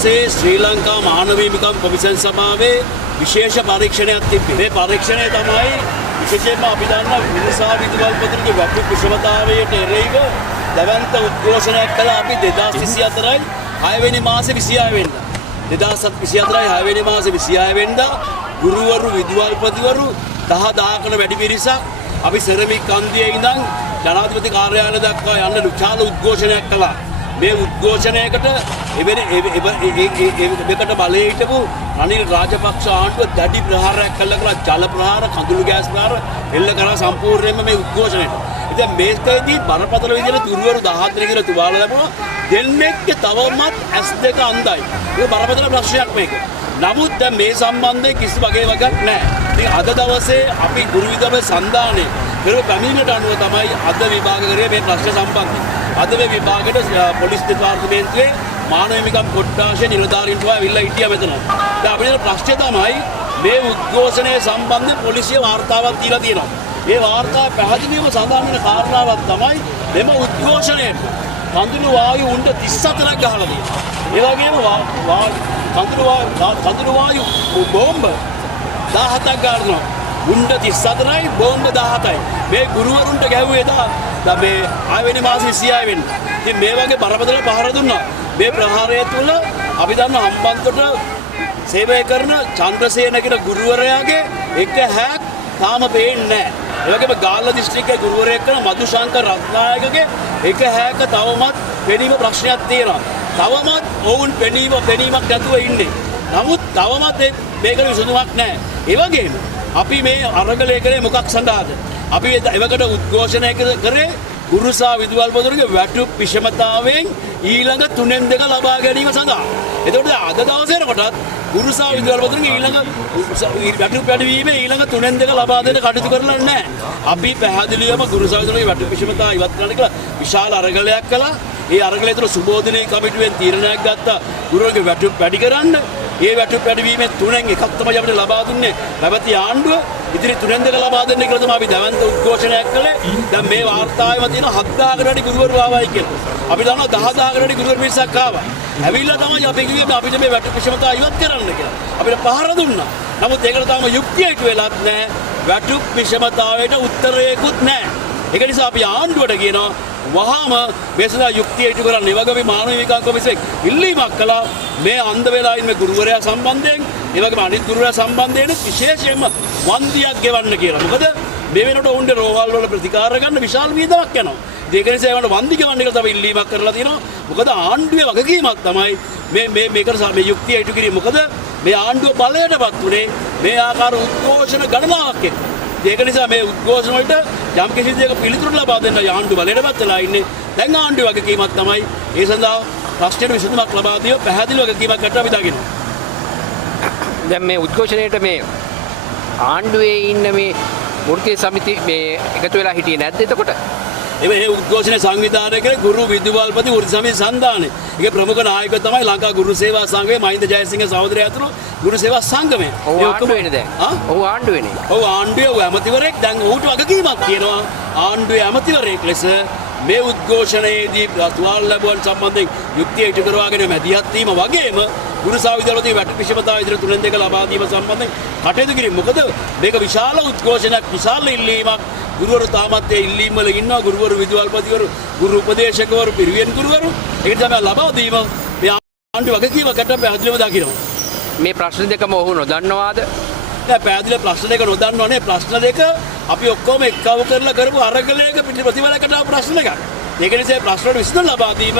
දවසේ ශ්‍රී ලංකා මානව හිමිකම් කොමිෂන් සභාවේ විශේෂ පරීක්ෂණයක් තිබ්බේ. මේ පරීක්ෂණය තමයි විශේෂයෙන්ම අපි දන්නා විනිසා විදුහල්පතිගේ වපු කුසලතාවයට එරෙහිව දැවැන්ත උද්ඝෝෂණයක් කළා අපි 2024යි 6 වෙනි මාසේ 26 වෙනිදා. 2024යි 6 වෙනි මාසේ 26 වෙනිදා ගුරුවරු විදුහල්පතිවරු 10000කට වැඩි පිරිසක් අපි සෙරමික් කන්දියේ ඉඳන් ජනාධිපති කාර්යාලය දක්වා යන්න විශාල උද්ඝෝෂණයක් කළා. මේ උද්ඝෝෂණයකට මේකට බලයේ හිටපු රනිල් රාජපක්ෂ ආණ්ඩුව දැඩි ප්‍රහාරයක් කළා ජල ප්‍රහාර, කඳුළු ගෑස් ප්‍රහාර එල්ල කරා සම්පූර්ණයෙන්ම මේ උද්ඝෝෂණයට. ඉතින් මේකෙදී බරපතල විදිහට තුරුවරු 14 කියලා තුවාල ලැබුණා. දෙන්නෙක්ගේ තවමත් S2 අන්ධයි. ඒක බරපතල ප්‍රශ්නයක් මේක. නමුත් දැන් මේ සම්බන්ධයෙන් කිසි වගේමක් නැහැ. ඉතින් අද දවසේ අපි ගුරු විද්‍යාලයේ සන්දානයේ පෙර පැමිණීමට අනුව තමයි අද විභාග කරේ මේ ප්‍රශ්න සම්බන්ධයෙන්. අද මේ විභාගයට පොලිස් දෙපාර්තමේන්තුවේ මානව හිමිකම් කොට්ටාශය නිලධාරීන්ට ඇවිල්ලා හිටියා මෙතන. දැන් අපේ ප්‍රශ්නේ තමයි මේ උද්ඝෝෂණය සම්බන්ධයෙන් පොලිසිය වාර්තාවක් දීලා තියෙනවා. මේ වාර්තාව පැහැදිලිවම සඳහන් වෙන කාරණාවක් තමයි මෙම උද්ඝෝෂණයට කඳුළු වායු උණ්ඩ 34ක් ගහලා තියෙනවා. ඒ වගේම කඳුළු වායු බෝම්බ 17ක් ගන්නවා. උණ්ඩ 34යි බෝම්බ 17යි. මේ ගුරුවරුන්ට ගැහුවේ දැන් මේ 6 වෙනි මාසේ 26 වෙනිදා. ඉතින් මේ වගේ බරපතල පහර දුන්නා. මේ ප්‍රහාරය තුළ අපි දන්න හම්බන්තොට සේවය කරන චන්ද්‍රසේන කියන ගුරුවරයාගේ එක හැක් තාම පේන්නේ නැහැ. ඒ වගේම ගාල්ල දිස්ත්‍රික්කයේ ගුරුවරයෙක් කරන මදුශංකර රත්නායකගේ එක හැක තවමත් පෙනීම ප්‍රශ්නයක් තියෙනවා. තවමත් ඔවුන් පෙනීමක් නැතුව ඉන්නේ. නමුත් තවමත් මේකට විසඳුමක් නැහැ. ඒ වගේම අපි මේ අරගලය කරේ මොකක් සඳහාද? අපි එවකට උද්ඝෝෂණය කරේ ගුරුසා විදුහල්පතිවරුන්ගේ වැටුප් විෂමතාවයෙන් ඊළඟ 3/2 ලබා ගැනීම සඳහා. එතකොට අද දවසේ කොටත් ගුරුසා විදුහල්පතිවරුන්ගේ ඊළඟ වැටුප් වැඩිවීමේ ඊළඟ 3/2 ලබා දෙන්න කටයුතු කරලා නැහැ. අපි පැහැදිලිවම ගුරුසා විදුහල්පතිවරුන්ගේ වැටුප් විෂමතාව ඉවත් කරන්න කියලා විශාල අරගලයක් කළා. ඒ අරගලය තුළ සුබෝධිනී කමිටුවෙන් තීරණයක් ගත්තා ගුරුවරුන්ගේ වැටුප් වැඩි කරන්න. ඒ වැටුප් වැඩිවීමේ 3න් එකක් තමයි අපිට ලබා දුන්නේ පැවති ආණ්ඩුව. ඉතිරි 3/2 ලබා දෙන්න කියලා තමයි අපි දැවන්ත උද්ඝෝෂණයක් කළේ. දැන් මේ වාර්තාවෙම තියෙන 7000කට වැඩි ගුරුවරු ආවයි කියලා. අපි දන්නවා 10000කට වැඩි ගුරුවරු පිරිසක් ආවා. ඇවිල්ලා තමයි අපි කිව්වේ අපිට මේ වැටුප් විෂමතාව ඉවත් කරන්න කියලා. අපිට පහර දුන්නා. නමුත් ඒකට තාම යුක්තියට වෙලත් නැහැ. වැටුප් විෂමතාවයට උත්තරයකුත් නැහැ. ඒක නිසා අපි ආණ්ඩුවට කියනවා වහාම මේ සඳහා යුක්තිය ඉටු කරන්න. ඒ වගේම මානව හිමිකම් කොමිසමෙන් ඉල්ලීමක් කළා මේ අන්ධ වෙලා ඉන්න ගුරුවරයා සම්බන්ධයෙන් ඒ වගේම අනිත් ගුරුවරයා සම්බන්ධයෙන් විශේෂයෙන්ම වන්දියක් ගෙවන්න කියලා. මොකද මේ වෙනකොට ඔවුන්ගේ රෝහල් වල ප්‍රතිකාර ගන්න විශාල වියදමක් යනවා. ඒක නිසා ඒකට වන්දි ගෙවන්න කියලා තමයි ඉල්ලීමක් කරලා තියෙනවා. මොකද ආණ්ඩුවේ වගකීමක් තමයි මේකට මේ යුක්තිය ඉටු කිරීම. මොකද මේ ආණ්ඩුව බලයටපත් උනේ මේ ආකාර උද්ඝෝෂණ ගණනාවක් එක්ක. ඒක නිසා මේ උද්ඝෝෂණ වලට යම් කිසි දෙයක පිළිතුරු ලබා දෙන්න ආණ්ඩුව බලයටපත් වෙලා ඉන්නේ. දැන් ආණ්ඩුවේ වගකීමක් තමයි ඒ සඳහා ප්‍රශ්නෙට විසඳුමක් ලබා දීම පැහැදිලි වගකීමක් ගන්න අපි දාගෙනවා. දැන් මේ උද්ඝෝෂණයට මේ ආණ්ඩුවේ ඉන්න මේ වෘත්තීය සමිති මේ එකතු වෙලා හිටියේ නැද්ද එතකොට? මේ උද්ඝෝෂණ සංවිධානය කරේ ගුරු විදුහල්පති වෘත්තීය සමිති සන්ධානය. ඒකේ ප්‍රමුඛ නායකයා තමයි ලංකා ගුරු සේවා සංඝයේ මහින්ද ජයසිංහ සහෝදරයා ඇතුළු ගුරු සේවා සංගමය. ඔව් ආණ්ඩුවේනේ දැන්. ඔව් ආණ්ඩුවේනේ. ඔව් ආණ්ඩුවේ ඇමතිවරයෙක් දැන් ඌට වගකීමක් තියෙනවා. ආණ්ඩුවේ ඇමතිවරයෙක් ලෙස මේ උද්ඝෝෂණයේදී තුවාල ලැබුවන් සම්බන්ධයෙන් යුක්තිය ඉටු කරවාගෙන මැදිහත් වීම වගේම ගුරුසා විද්‍යාලයේ වැටුප් විෂමතාව ඉදිරි 3/2 ලබා දීම සම්බන්ධයෙන් කටයුතු කිරීම. මොකද මේක විශාල උද්ඝෝෂණයක්, විශාල ඉල්ලීමක්. ගුරුවරු තාමත් ඒ ඉල්ලීම් වල ඉන්නවා. ගුරුවරු විදුහල්පතිවරු, ගුරු උපදේශකවරු, පිරිවෙන් ගුරුවරු. ඒක තමයි ලබා දීම මේ ආණ්ඩුව වගකීමකට පැහැදිලිව දකිනවා. මේ ප්‍රශ්න දෙකම ඔහු නොදන්නවාද? නෑ පැහැදිලි ප්‍රශ්න දෙක නොදන්නව නේ. ප්‍රශ්න දෙක අපි ඔක්කොම එක්කව කරලා කරපු අරගලයක ප්‍රතිඵලයකට ආපු ප්‍රශ්න එකක්. ඒක නිසා ප්‍රශ්න වලට විසඳුම් ලබා දීම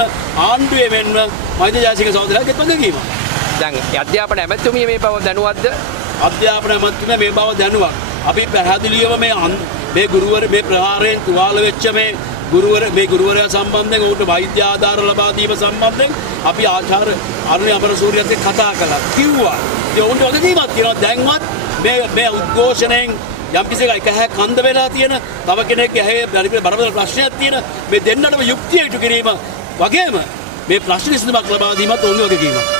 ආණ්ඩුවේ මෙන්ම මහින්ද ජයසිංහ සහෝදරයාගේ වගකීමක්. දැන් අධ්‍යාපන ඇමතුමිය මේ බව දැනුවත්ද? අධ්‍යාපන ඇමතුමිය මේ බව දැනුවා. අපි පැහැදිලිවම මේ ගුරුවර මේ ප්‍රහාරයෙන් තුවාල වෙච්ච මේ ගුරුවරයා සම්බන්ධයෙන් ඔහුට වෛද්‍ය ආධාර ලබා දීම සම්බන්ධයෙන් අපි ආචාර්ය අරුණ අමරසූරියත් එක්ක කතා කළා. කිව්වා. ඒ ඔවුන්ට වගකීමක් තියෙනවා. දැන්වත් මේ උද්ඝෝෂණයෙන් යම් කිසි එක හැක් කන්ද වෙලා තියෙන තව කෙනෙක්ගේ ඇහි බරපතල ප්‍රශ්නයක් තියෙන මේ දෙන්නටම යුක්තිය ඉටු කිරීම වගේම මේ ප්‍රශ්න විසඳුමක් ලබා දීමත් ඔවුන්ගේ වගකීමක්.